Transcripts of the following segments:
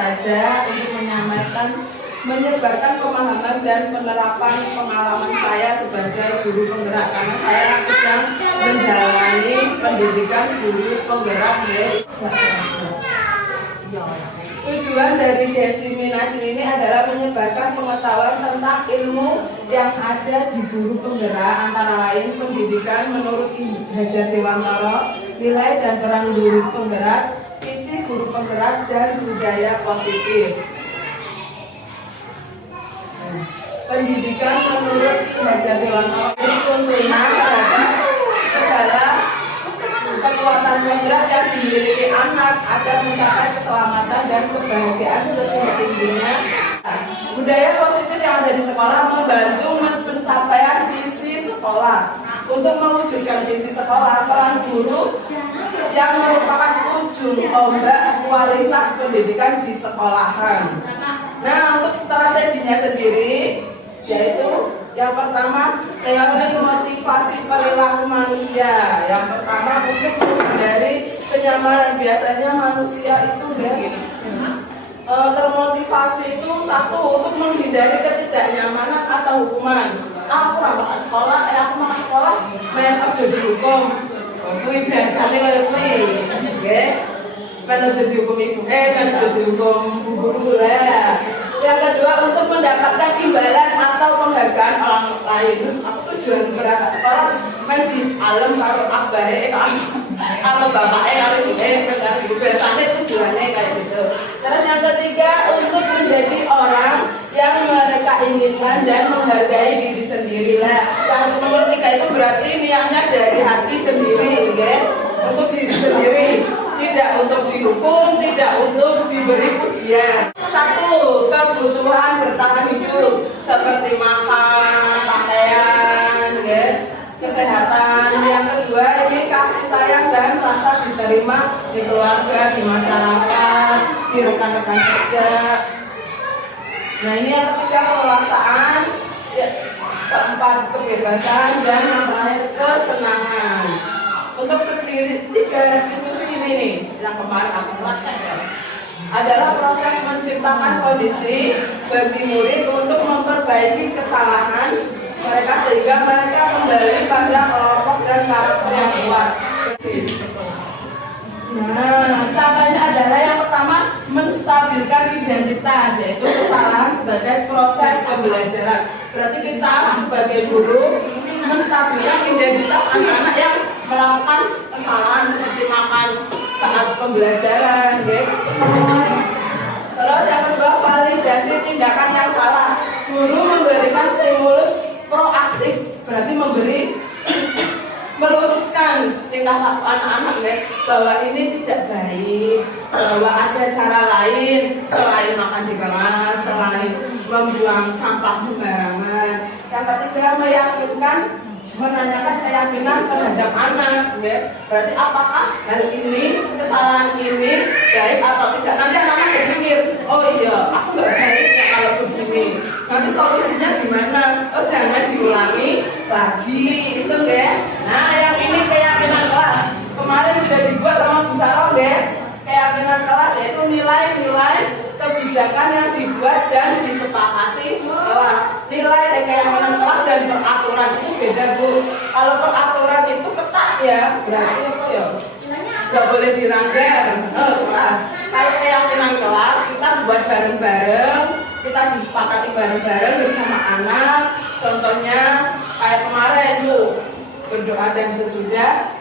saja untuk menyebarkan pemahaman dan penerapan pengalaman saya sebagai guru penggerak, karena saya sedang menjalani pendidikan guru penggerak. Tujuan dari diseminasi ini adalah menyebarkan pengetahuan tentang ilmu yang ada di guru penggerak, antara lain pendidikan menurut Hajar Dewantara, nilai dan peran guru penggerak, visi guru penggerak, dan budaya positif. Pendidikan menurut Hajar Dewantara ini tuntunan terhadap segala kekuatan penggerak yang dimiliki anak agar mencapai keselamatan dan kebahagiaan setinggi-tingginya. Budaya positif yang ada di sekolah membantu pencapaian visi sekolah. Untuk mewujudkan visi sekolah, peran guru yang merupakan ujung tombak kualitas pendidikan di sekolahan. Nah, untuk strateginya sendiri, yaitu yang pertama, teori motivasi perilaku manusia. Yang pertama, untuk menghindari kenyamanan. Biasanya manusia itu termotivasi itu satu, untuk menghindari ketidaknyamanan atau hukuman. Aku rapat sekolah, aku mau sekolah, main aja dihukum. Kui biasanya kayak kui, kan aja dihukum ibu, kan aja dihukum guru lah. Yang kedua, untuk mendapatkan imbalan atau penghargaan orang lain. Aku tujuan berangkat sekolah main di alam karo abahe, kalau bapaknya kalau ibu biasanya tujuannya kayak gitu. Terus yang ketiga, untuk menjadi orang yang mereka inginkan dan menghargai diri sendiri lah. Yang nomor tiga itu berarti niatnya dari hati sendiri, untuk diri sendiri, tidak untuk dihukum, tidak untuk diberi pujian. Satu, kebutuhan bertahan hidup seperti makan, pakaian, kesehatan. Yang kedua, ini kasih sayang dan rasa diterima di keluarga, di masyarakat, di rekan-rekan kerja. Nah, ini yang ketiga, penguasaan. Keempat, kebebasan. Dan yang terakhir, kesenangan. Untuk sendiri, tiga institusi ini nih yang kemarin aku praktekkan adalah proses menciptakan kondisi bagi murid untuk memperbaiki kesalahan mereka sehingga mereka kembali pada kelompok dan karakter yang kuat. Nah, caranya adalah yang pertama, menstabilkan identitas, yaitu kesalahan sebagai proses pembelajaran. Berarti kita sebagai guru menstabilkan identitas anak-anak yang melakukan kesalahan seperti makan saat pembelajaran, Terus yang kedua, validasi tindakan yang salah. Guru memberikan stimulus proaktif, berarti meluruskan tingkah laku anak-anak, bahwa ini tidak baik, bahwa ada cara lain selain makan di kelas, selain membuang sampah sembarangan. Yang ketiga, menanyakan keyakinan terhadap anak, berarti apakah hal ini, kesalahan ini baik atau tidak. Nanti anak berpikir, oh iya, aku nggak baik kalau begini. Nanti solusinya gimana? Oh, jangan diulangi lagi, itu Nah, yang ini keyakinan kelas. Kemarin sudah dibuat sama Bu Sarah, keyakinan kelas yaitu nilai-nilai kebijakan yang dibuat dan disepakati kelas. Nilai keyakinan kelas dan peraturan itu beda, Bu. Kalau peraturan itu ketat ya, berarti apa ya? Nggak boleh dilanggar. Kelas. Kalau keyakinan kelas kita buat bareng-bareng, kita disepakati bareng-bareng bersama anak. Contohnya kayak kemarin Bu, berdoa dan sesudah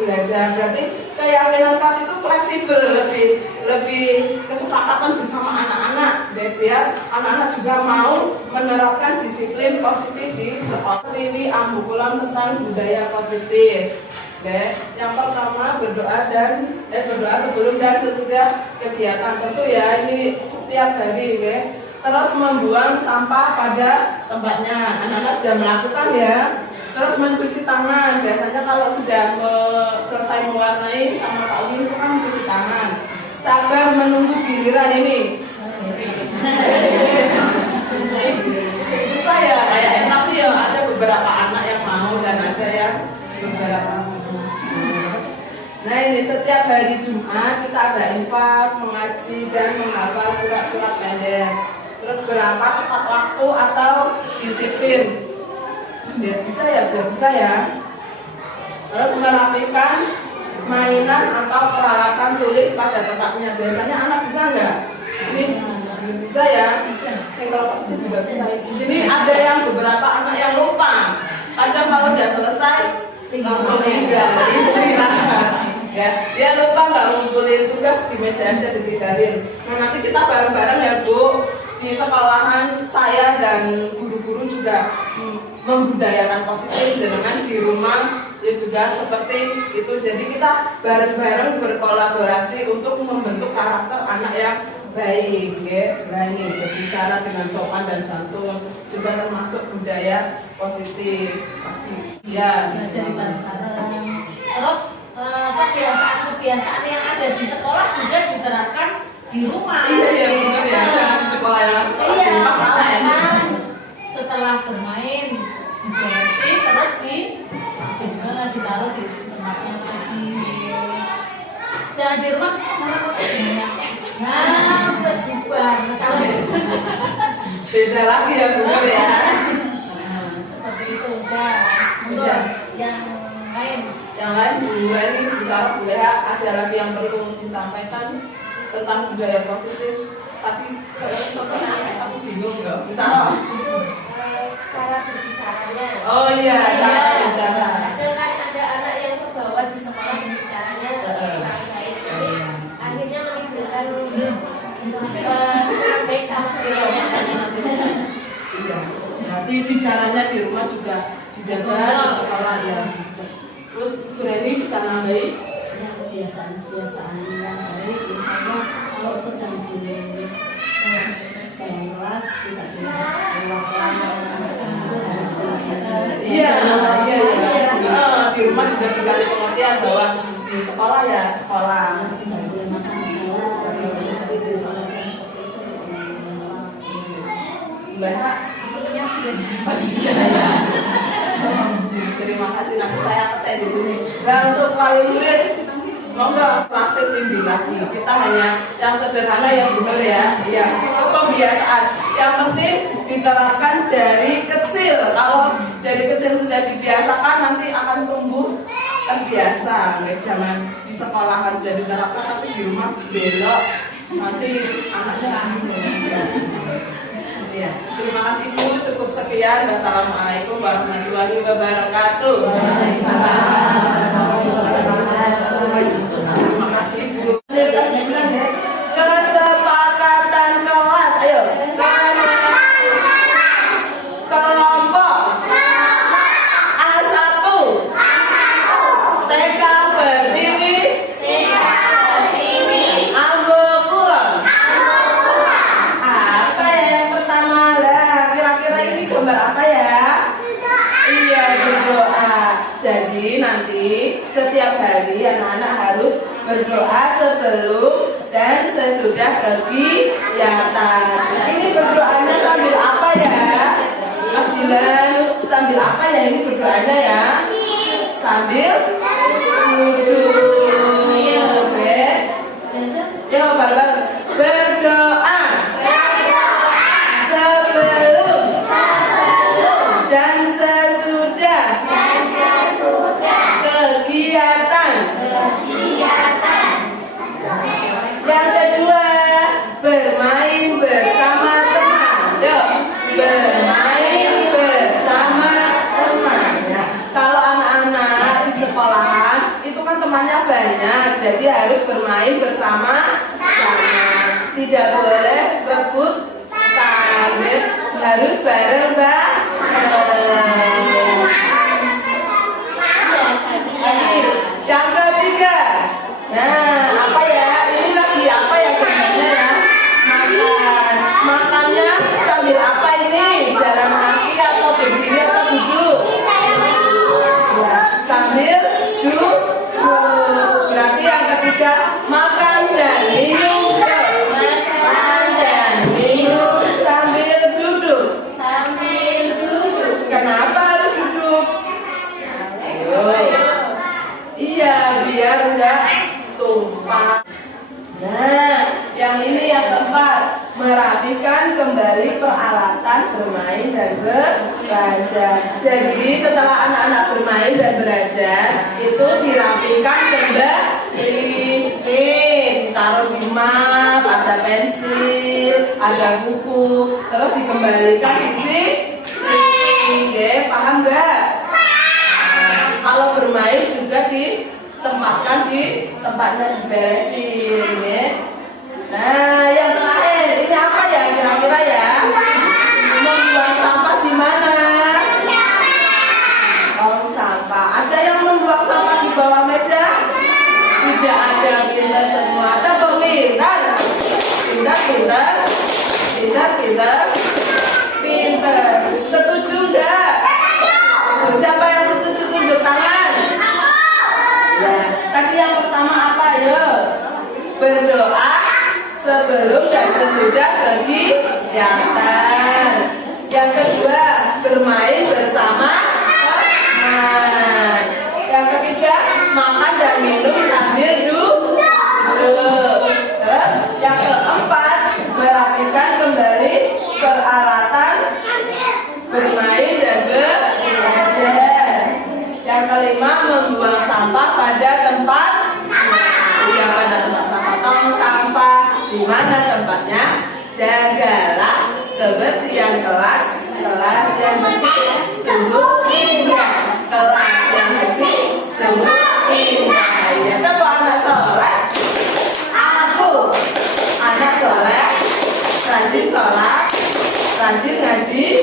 belajar. Berarti keyakinan kelas itu fleksibel, lebih kesepakatan bersama anak-anak, biar anak-anak juga mau menerapkan disiplin positif di sekolah. Ini ambukulan tentang budaya positif. Yang pertama, berdoa sebelum dan sesudah kegiatan. Tentu ya, ini setiap hari, Terus membuang sampah pada tempatnya. Anak-anak sudah melakukan ya. Terus mencuci tangan. Biasanya kalau sudah selesai mewarnai sama Pak Uli itu kan mencuci tangan. Sabar menunggu giliran ini. Susah ya kayaknya, tapi ya ada beberapa anak yang mau dan ada yang beberapa. Nah ini setiap hari Jumat kita ada infak, mengaji dan menghafal surat-surat pendek. Terus berangkat tepat waktu atau disiplin. Biar bisa ya, sudah bisa ya. Terus merapikan mainan atau peralatan tulis pada tempatnya. Biasanya anak bisa nggak? Ini bisa ya. Saya kalau itu juga bisa. Di sini ada yang beberapa anak yang lupa. Kadang kalau udah selesai langsung tinggal, istirahat. Ya, dia lupa nggak ngumpulin tugas di meja aja ditinggalin. Nah nanti kita bareng-bareng ya Bu. Di sekolahan saya dan guru-guru juga membudayakan positif dengan di rumah ya juga seperti itu. Jadi kita bareng-bareng berkolaborasi untuk membentuk karakter anak yang baik, ya, berani berbicara dengan sopan dan santun, juga termasuk budaya positif. Ya, belajar bareng-bareng. Terus kebiasaan-kebiasaan yang ada di sekolah juga diterapkan di rumah. Iya ya benar ya. Jangan di sekolah ya. Iya, misalkan setelah bermain dibersih terus ditaruh di tempatnya lagi. Jangan di rumah malah banyak. Nah, terus dibuang. Kalau beda lagi ya benar ya. Seperti itu udah. Untuk yang lain. Yang lain Bu ini bisa boleh ada lagi yang perlu disampaikan tentang budaya positif. Tapi contohnya aku bingung nggak bisa. Cara berbicaranya. Oh iya, cara berbicara. Ada anak yang kebawa di sekolah berbicaranya kurang baik. Jadi akhirnya menimbulkan baik sama dirinya. Iya. Berarti bicaranya di rumah juga dijaga di sekolah ya. Terus Bu Reni bisa nambahin Kebiasaan-kebiasaan yang baik, misalnya kalau sedang di kelas tidak dilakukan iya. Di rumah juga dikali pengertian bahwa di sekolah ya sekolah. tidak boleh makan Mbak, sepertinya sudah disimpan ya. Terima kasih, nanti saya ketek di sini. Nah untuk wali murid, monggo langsung tinggi lagi. Kita hanya yang sederhana yang benar ya. Ya, pembiasaan. Yang penting diterapkan dari kecil. Kalau dari kecil sudah dibiasakan, nanti akan tumbuh terbiasa. Jangan di sekolahan jadi diterapkan, tapi di rumah belok. Nanti anaknya ya. Terima kasih Bu, cukup sekian. Wassalamualaikum warahmatullahi wabarakatuh. Terima kasih Bu. Kesepakatan kelas, ayo. Kelompok A1 TK Pertiwi Ambokulon. Apa yang pertama lah? Kira-kira ini gambar apa ya? Iya, berdoa. Jadi nanti setiap hari anak-anak harus berdoa sebelum dan sesudah kegiatan. Nah, ini berdoanya sambil apa ya? Mas Dilan, sambil apa ya ini berdoanya ya? Sambil duduk. Ya, bareng-bareng. Berdoa sebelum dan sesudah kegiatan. Yang kedua, bermain bersama teman. Yuk, bermain bersama teman. Ya, kalau anak-anak di sekolahan itu kan temannya banyak, jadi harus bermain bersama teman. Tidak boleh rebut tangan, harus bareng-bareng. Yang ketiga, nah apa ya? Ini lagi apa ya gambarnya ya? Makan. Makannya sambil apa ini? Jalan kaki atau berdiri atau duduk? Ya, sambil duduk. Berarti yang ketiga, makan dan minum. Makan dan minum sambil duduk. ini yang keempat, merapikan kembali peralatan bermain dan belajar. Jadi setelah anak-anak bermain dan belajar itu dirapikan kembali. Ditaruh di map, ada pensil, ada buku, terus dikembalikan di sini. Paham nggak? Kalau bermain juga ditempatkan di tempatnya, diberesin ya. Nah, yang terakhir ini apa ya kira-kira ya? Membuang sampah di mana? Tong sampah. Ada yang membuang sampah di bawah meja? Tidak ada, pintar semua. Tepuk pintar. Pintar. Setuju enggak? Siapa yang setuju tunjuk tangan? Nah, tadi yang pertama apa ya? Berdoa sebelum dan sesudah kegiatan. Yang kedua, bermain bersama teman. Yang ketiga, makan dan minum sambil duduk. Terus yang keempat, merapikan kembali peralatan bermain dan belajar. Yang kelima, membuang sampah pada tempat. Ya, pada tempat sampah, tong sampah. Di mana tempatnya? Jagalah kebersihan kelas yang bersih, sungguh indah. Kelas yang bersih, sungguh indah. Ya, tepuk anak soleh. Aku anak soleh, rajin sholat, rajin ngaji,